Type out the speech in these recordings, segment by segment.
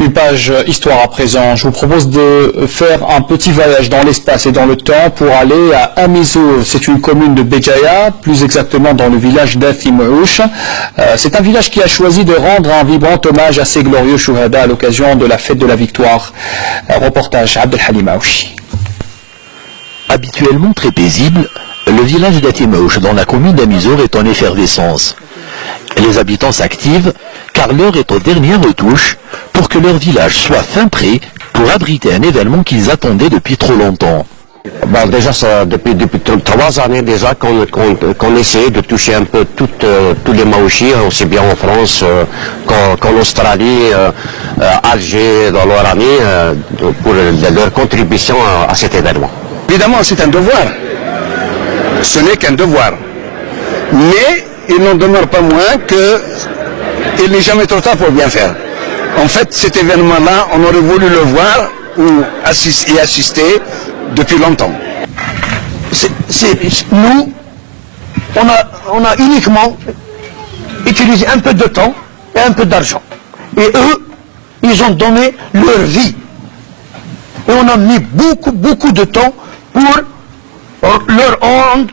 Une page histoire à présent. Je vous propose de faire un petit voyage dans l'espace et dans le temps pour aller à Amizour. C'est une commune de Béjaïa, plus exactement dans le village d'Athimouch. C'est un village qui a choisi de rendre un vibrant hommage à ses glorieux chouhada à l'occasion de la fête de la victoire. Reportage Abdelhalim Aouchi. Habituellement très paisible, le village d'Athimouch dans la commune d'Amizour est en effervescence. Les habitants s'activent car l'heure est aux dernières retouches pour que leur village soit fin prêt pour abriter un événement qu'ils attendaient depuis trop longtemps. Bon, déjà, depuis 3 années déjà qu'on essaie de toucher un peu tous les Maouchis, aussi bien en France qu'en Australie, Alger, dans l'Oranie, pour leur contribution à cet événement. Évidemment, c'est un devoir. Ce n'est qu'un devoir. Mais il n'en demeure pas moins qu'il n'est jamais trop tard pour bien faire. En fait, cet événement-là, on aurait voulu le voir ou y assister depuis longtemps. Nous, on a uniquement utilisé un peu de temps et un peu d'argent. Et eux, ils ont donné leur vie. Et on a mis beaucoup de temps pour leur rendre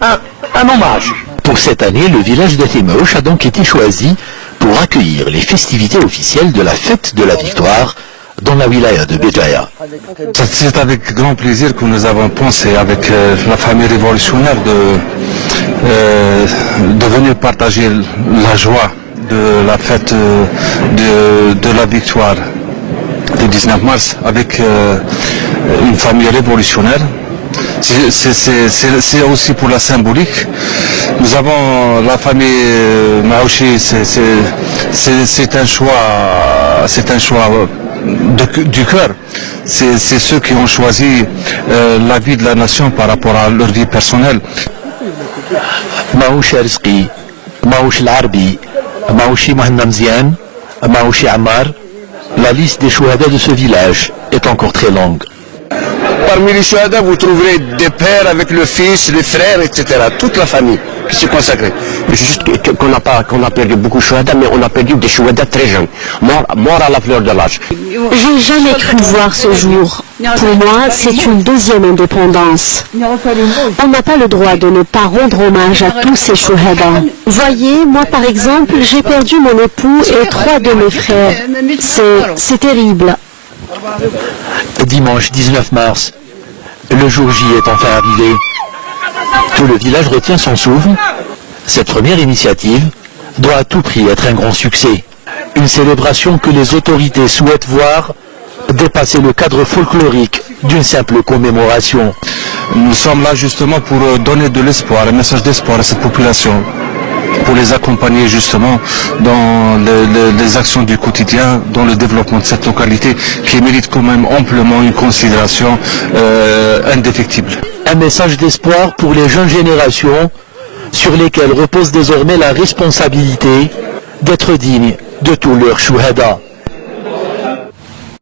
un hommage. Pour cette année, le village d'Athimouch a donc été choisi pour accueillir les festivités officielles de la fête de la victoire dans la wilaya de Béjaïa. C'est avec grand plaisir que nous avons pensé avec la famille révolutionnaire de venir partager la joie de la fête de la victoire du 19 mars avec une famille révolutionnaire. C'est aussi pour la symbolique. Nous avons la famille Maouchi, c'est un choix du cœur. C'est ceux qui ont choisi la vie de la nation par rapport à leur vie personnelle. Maouchi Rizqi, Maouchi Larbi, Maouchi Mohamed, Maouchi Ammar, la liste des chouhadas de ce village est encore très longue. Parmi les chouhadas, vous trouverez des pères avec le fils, les frères, etc. Toute la famille qui s'est consacrée. Juste qu'on a perdu beaucoup de chouhadas, mais on a perdu des chouhadas très jeunes, morts à la fleur de l'âge. J'ai jamais cru voir ce jour. Pour moi, c'est une deuxième indépendance. On n'a pas le droit de ne pas rendre hommage à tous ces chouhadas. Voyez, moi par exemple, j'ai perdu mon époux et 3 de mes frères. C'est terrible. Dimanche 19 mars, le jour J est enfin arrivé. Tout le village retient son souffle. Cette première initiative doit à tout prix être un grand succès. Une célébration que les autorités souhaitent voir dépasser le cadre folklorique d'une simple commémoration. Nous sommes là justement pour donner de l'espoir, un message d'espoir à cette population, pour les accompagner justement dans les actions du quotidien, dans le développement de cette localité qui mérite quand même amplement une considération indéfectible. Un message d'espoir pour les jeunes générations sur lesquelles repose désormais la responsabilité d'être dignes de tous leurs chouhadas.